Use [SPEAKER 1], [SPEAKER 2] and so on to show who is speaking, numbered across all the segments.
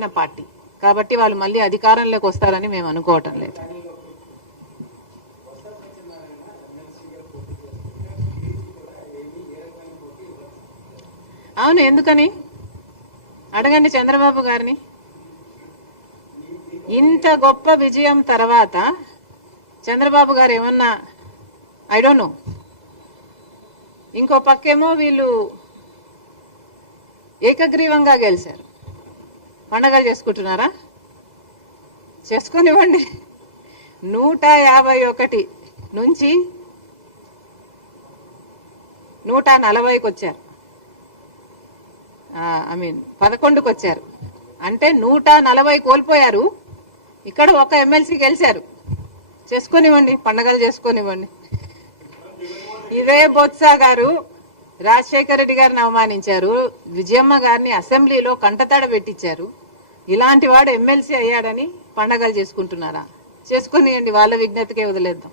[SPEAKER 1] బలమైన పార్టీ. కాబట్టి వాళ్ళు మళ్ళీ అధికారంలోకి వస్తారని మేము అనుకోవటం లేదు. అవును ఎందుకని? అడగండి చంద్రబాబు గారిని. ఇంత గొప్ప విజయం తర్వాత చంద్రబాబు గారు ఏమన్నా ఐ డోంట్ నో. ఇంకో పక్కేమో వీళ్ళు ఏకగ్రీవంగా గెలిచారు. పండగలు చేసుకుంటున్నారా? చేసుకొనివ్వండి. నూట యాభై ఒకటి నుంచి నూట నలభైకి వచ్చారు. ఐ మీన్ పదకొండుకి వచ్చారు. అంటే నూట నలభై కోల్పోయారు. ఇక్కడ ఒక ఎమ్మెల్సీ గెలిచారు. చేసుకొనివ్వండి పండగలు చేసుకొనివ్వండి. ఇదే బొత్స గారు రాజశేఖర రెడ్డి గారిని అవమానించారు. విజయమ్మ గారిని అసెంబ్లీలో కంటతడ పెట్టించారు. ఇలాంటి వాడు ఎమ్మెల్సీ అయ్యాడని పండగలు చేసుకుంటున్నారా చేసుకునియండి వాళ్ళ విజ్ఞతకే వదిలేద్దాం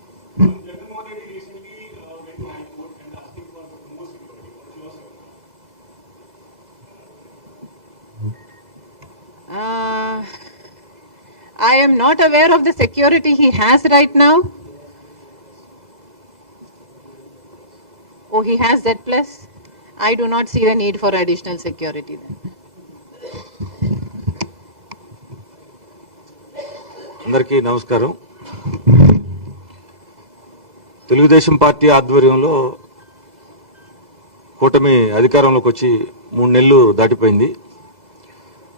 [SPEAKER 1] Uh, I am not aware of the security he has right now. Oh, he has Z plus. I do not see the need for additional security then.
[SPEAKER 2] అందరికీ నమస్కారం. తెలుగుదేశం పార్టీ ఆధ్వర్యంలో కూటమి అధికారంలోకి వచ్చి మూడు నెలలు దాటిపోయింది.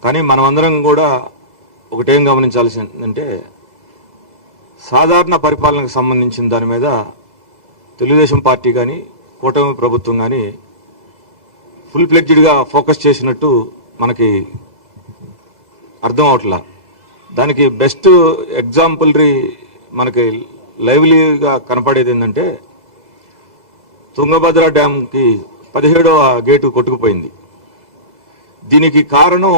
[SPEAKER 2] కానీ మనమందరం కూడా ఒకటేం గమనించాల్సిందంటే సాధారణ పరిపాలనకు సంబంధించిన దాని మీద తెలుగుదేశం పార్టీ కానీ కూటమి ప్రభుత్వం కానీ ఫుల్ ఫ్లెడ్జ్డ్గా ఫోకస్ చేసినట్టు మనకి అర్థం అవట్లా. దానికి బెస్ట్ ఎగ్జాంపులరీ మనకి లైవ్లీగా కనపడేది ఏంటంటే తుంగభద్ర డ్యామ్కి పదిహేడవ గేటు కొట్టుకుపోయింది. దీనికి కారణం